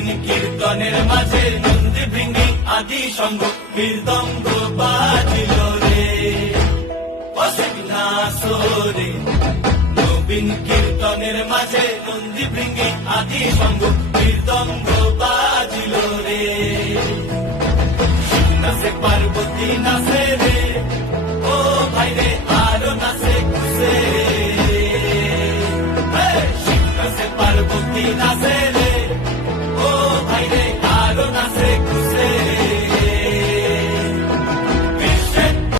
নবীন কীর্তনের মাঝে নন্দী ভৃঙ্গি আদি সঙ্গ মৃদঙ্গ বাজিল রে অসিগনাসরে। নবীন কীর্তনের মাঝে নন্দী ভৃঙ্গি আদি সঙ্গ মৃদঙ্গ বাজিল রে। শিব নাচে পার্বতী নাচে রে